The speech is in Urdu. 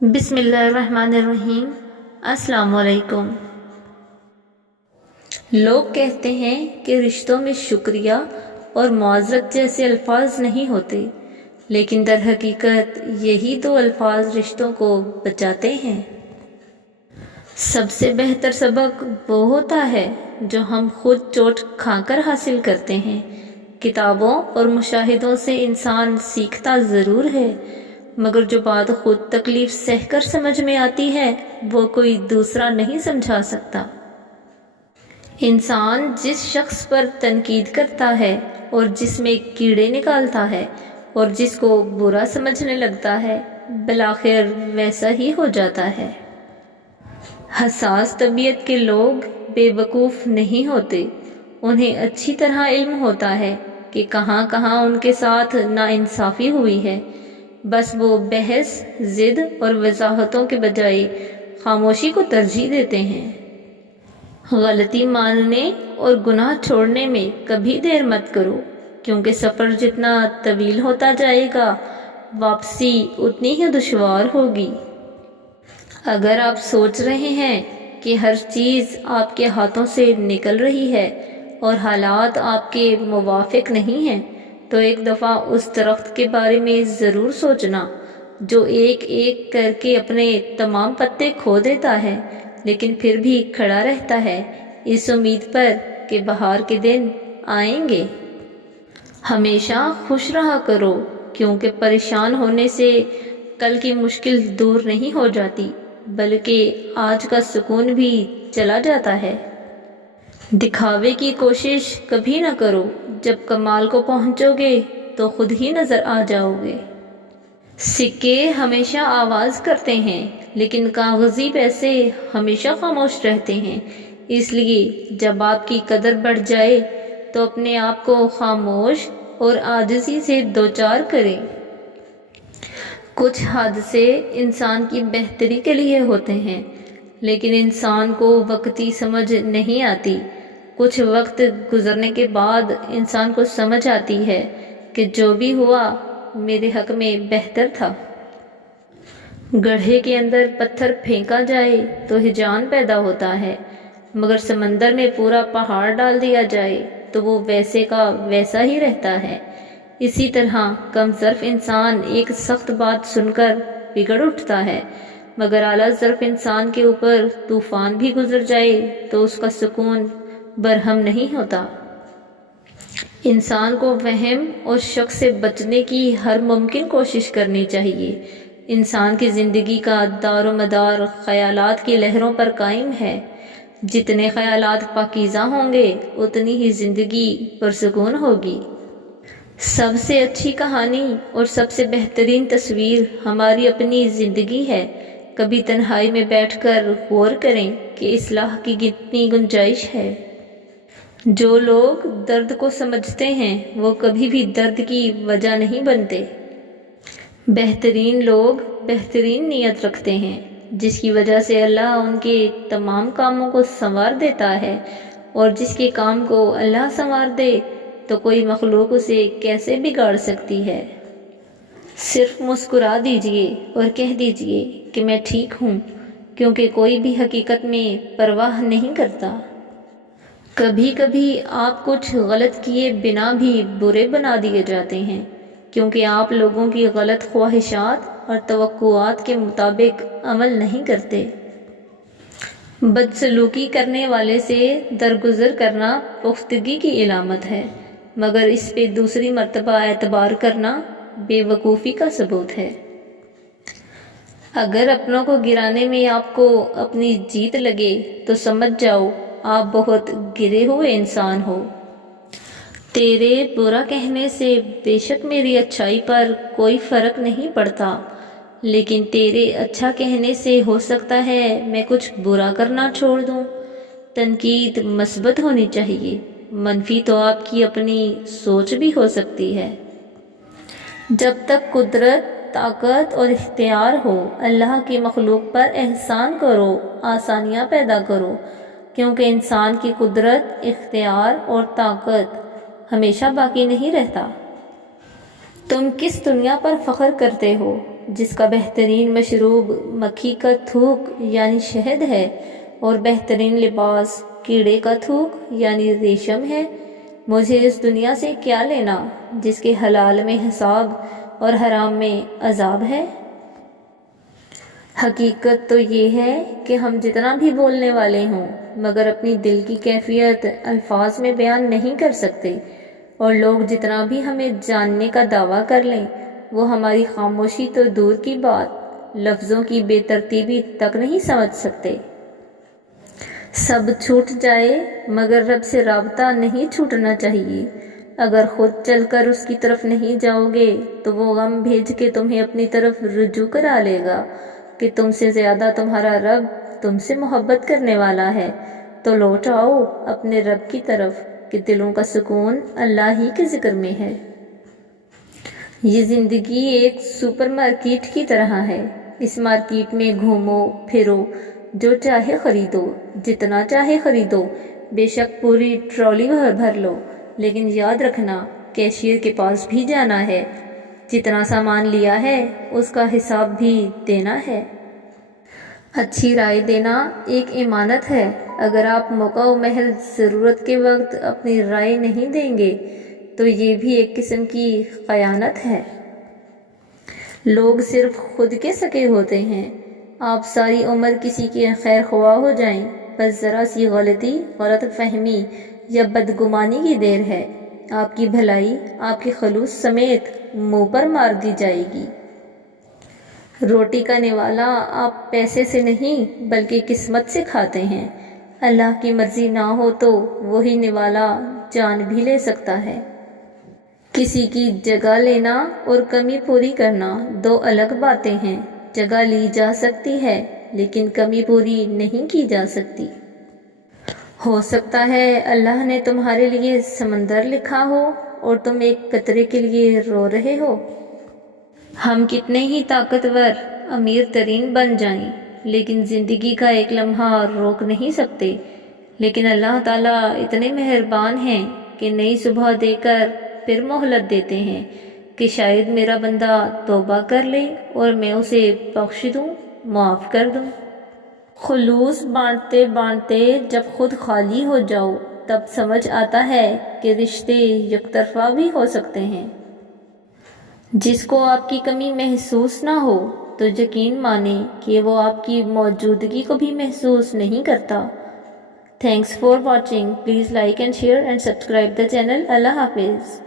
بسم اللہ الرحمن الرحیم۔ السلام علیکم۔ لوگ کہتے ہیں کہ رشتوں میں شکریہ اور معذرت جیسے الفاظ نہیں ہوتے، لیکن در حقیقت یہی دو الفاظ رشتوں کو بچاتے ہیں۔ سب سے بہتر سبق وہ ہوتا ہے جو ہم خود چوٹ کھا کر حاصل کرتے ہیں۔ کتابوں اور مشاہدوں سے انسان سیکھتا ضرور ہے، مگر جو بات خود تکلیف سہ کر سمجھ میں آتی ہے وہ کوئی دوسرا نہیں سمجھا سکتا۔ انسان جس شخص پر تنقید کرتا ہے اور جس میں کیڑے نکالتا ہے اور جس کو برا سمجھنے لگتا ہے، بالآخر ویسا ہی ہو جاتا ہے۔ حساس طبیعت کے لوگ بے وقوف نہیں ہوتے، انہیں اچھی طرح علم ہوتا ہے کہ کہاں کہاں ان کے ساتھ ناانصافی ہوئی ہے، بس وہ بحث، ضد اور وضاحتوں کے بجائے خاموشی کو ترجیح دیتے ہیں۔ غلطی ماننے اور گناہ چھوڑنے میں کبھی دیر مت کرو، کیونکہ سفر جتنا طویل ہوتا جائے گا واپسی اتنی ہی دشوار ہوگی۔ اگر آپ سوچ رہے ہیں کہ ہر چیز آپ کے ہاتھوں سے نکل رہی ہے اور حالات آپ کے موافق نہیں ہیں، تو ایک دفعہ اس درخت کے بارے میں ضرور سوچنا جو ایک ایک کر کے اپنے تمام پتے کھو دیتا ہے، لیکن پھر بھی کھڑا رہتا ہے اس امید پر کہ بہار کے دن آئیں گے۔ ہمیشہ خوش رہا کرو، کیونکہ پریشان ہونے سے کل کی مشکل دور نہیں ہو جاتی، بلکہ آج کا سکون بھی چلا جاتا ہے۔ دکھاوے کی کوشش کبھی نہ کرو، جب کمال کو پہنچو گے تو خود ہی نظر آ جاؤ گے۔ سکے ہمیشہ آواز کرتے ہیں، لیکن کاغذی پیسے ہمیشہ خاموش رہتے ہیں۔ اس لیے جب آپ کی قدر بڑھ جائے تو اپنے آپ کو خاموش اور عاجزی سے دوچار کریں۔ کچھ حادثے انسان کی بہتری کے لیے ہوتے ہیں، لیکن انسان کو وقتی سمجھ نہیں آتی۔ کچھ وقت گزرنے کے بعد انسان کو سمجھ آتی ہے کہ جو بھی ہوا میرے حق میں بہتر تھا۔ گڑھے کے اندر پتھر پھینکا جائے تو ہیجان پیدا ہوتا ہے، مگر سمندر میں پورا پہاڑ ڈال دیا جائے تو وہ ویسے کا ویسا ہی رہتا ہے۔ اسی طرح کم ظرف انسان ایک سخت بات سن کر بگڑ اٹھتا ہے، مگر اعلیٰ ظرف انسان کے اوپر طوفان بھی گزر جائے تو اس کا سکون برہم نہیں ہوتا۔ انسان کو وہم اور شک سے بچنے کی ہر ممکن کوشش کرنی چاہیے۔ انسان کی زندگی کا دار و مدار خیالات کی لہروں پر قائم ہے۔ جتنے خیالات پاکیزہ ہوں گے اتنی ہی زندگی پرسکون ہوگی۔ سب سے اچھی کہانی اور سب سے بہترین تصویر ہماری اپنی زندگی ہے۔ کبھی تنہائی میں بیٹھ کر غور کریں کہ اصلاح کی کتنی گنجائش ہے۔ جو لوگ درد کو سمجھتے ہیں وہ کبھی بھی درد کی وجہ نہیں بنتے۔ بہترین لوگ بہترین نیت رکھتے ہیں، جس کی وجہ سے اللہ ان کے تمام کاموں کو سنوار دیتا ہے، اور جس کے کام کو اللہ سنوار دے تو کوئی مخلوق اسے کیسے بگاڑ سکتی ہے۔ صرف مسکرا دیجئے اور کہہ دیجئے کہ میں ٹھیک ہوں، کیونکہ کوئی بھی حقیقت میں پرواہ نہیں کرتا۔ کبھی کبھی آپ کچھ غلط کیے بنا بھی برے بنا دیے جاتے ہیں، کیونکہ آپ لوگوں کی غلط خواہشات اور توقعات کے مطابق عمل نہیں کرتے۔ بدسلوکی کرنے والے سے درگزر کرنا پختگی کی علامت ہے، مگر اس پہ دوسری مرتبہ اعتبار کرنا بے وقوفی کا ثبوت ہے۔ اگر اپنوں کو گرانے میں آپ کو اپنی جیت لگے تو سمجھ جاؤ آپ بہت گرے ہوئے انسان ہو۔ تیرے برا کہنے سے بے شک میری اچھائی پر کوئی فرق نہیں پڑتا، لیکن تیرے اچھا کہنے سے ہو سکتا ہے میں کچھ برا کرنا چھوڑ دوں۔ تنقید مثبت ہونی چاہیے، منفی تو آپ کی اپنی سوچ بھی ہو سکتی ہے۔ جب تک قدرت، طاقت اور اختیار ہو، اللہ کی مخلوق پر احسان کرو، آسانیاں پیدا کرو، کیونکہ انسان کی قدرت، اختیار اور طاقت ہمیشہ باقی نہیں رہتا۔ تم کس دنیا پر فخر کرتے ہو؟ جس کا بہترین مشروب مکھی کا تھوک یعنی شہد ہے اور بہترین لباس کیڑے کا تھوک یعنی ریشم ہے، مجھے اس دنیا سے کیا لینا جس کے حلال میں حساب اور حرام میں عذاب ہے۔ حقیقت تو یہ ہے کہ ہم جتنا بھی بولنے والے ہوں مگر اپنی دل کی کیفیت الفاظ میں بیان نہیں کر سکتے، اور لوگ جتنا بھی ہمیں جاننے کا دعویٰ کر لیں وہ ہماری خاموشی تو دور کی بات لفظوں کی بے ترتیبی تک نہیں سمجھ سکتے۔ سب چھوٹ جائے مگر رب سے رابطہ نہیں چھوٹنا چاہیے۔ اگر خود چل کر اس کی طرف نہیں جاؤ گے تو وہ غم بھیج کے تمہیں اپنی طرف رجوع کرا لے گا کہ تم سے زیادہ تمہارا رب تم سے محبت کرنے والا ہے، تو لوٹ آؤ اپنے رب کی طرف کہ دلوں کا سکون اللہ ہی کے ذکر میں ہے۔ یہ زندگی ایک سپر مارکیٹ کی طرح ہے، اس مارکیٹ میں گھومو پھرو، جو چاہے خریدو، جتنا چاہے خریدو، بے شک پوری ٹرالی بھر لو، لیکن یاد رکھنا کیشیئر کے پاس بھی جانا ہے، جتنا سامان لیا ہے اس کا حساب بھی دینا ہے۔ اچھی رائے دینا ایک امانت ہے، اگر آپ موقع و محض ضرورت کے وقت اپنی رائے نہیں دیں گے تو یہ بھی ایک قسم کی خیانت ہے۔ لوگ صرف خود کے سکے ہوتے ہیں، آپ ساری عمر کسی کے خیر خواہ ہو جائیں، بس ذرا سی غلطی، غلط فہمی یا بدگمانی کی دیر ہے، آپ کی بھلائی آپ کے خلوص سمیت منہ پر مار دی جائے گی۔ روٹی کا نوالا آپ پیسے سے نہیں بلکہ قسمت سے کھاتے ہیں، اللہ کی مرضی نہ ہو تو وہی نوالا جان بھی لے سکتا ہے۔ کسی کی جگہ لینا اور کمی پوری کرنا دو الگ باتیں ہیں، جگہ لی جا سکتی ہے لیکن کمی پوری نہیں کی جا سکتی۔ ہو سکتا ہے اللہ نے تمہارے لیے سمندر لکھا ہو اور تم ایک قطرے کے لیے رو رہے ہو۔ ہم کتنے ہی طاقتور امیر ترین بن جائیں لیکن زندگی کا ایک لمحہ روک نہیں سکتے، لیکن اللہ تعالیٰ اتنے مہربان ہیں کہ نئی صبح دے کر پھر مہلت دیتے ہیں کہ شاید میرا بندہ توبہ کر لے اور میں اسے بخش دوں، معاف کر دوں۔ خلوص بانٹتے بانٹتے جب خود خالی ہو جاؤ تب سمجھ آتا ہے کہ رشتے یک طرفہ بھی ہو سکتے ہیں۔ جس کو آپ کی کمی محسوس نہ ہو تو یقین مانیں کہ وہ آپ کی موجودگی کو بھی محسوس نہیں کرتا۔ Thanks for watching, please like and share and subscribe the channel. اللہ حافظ۔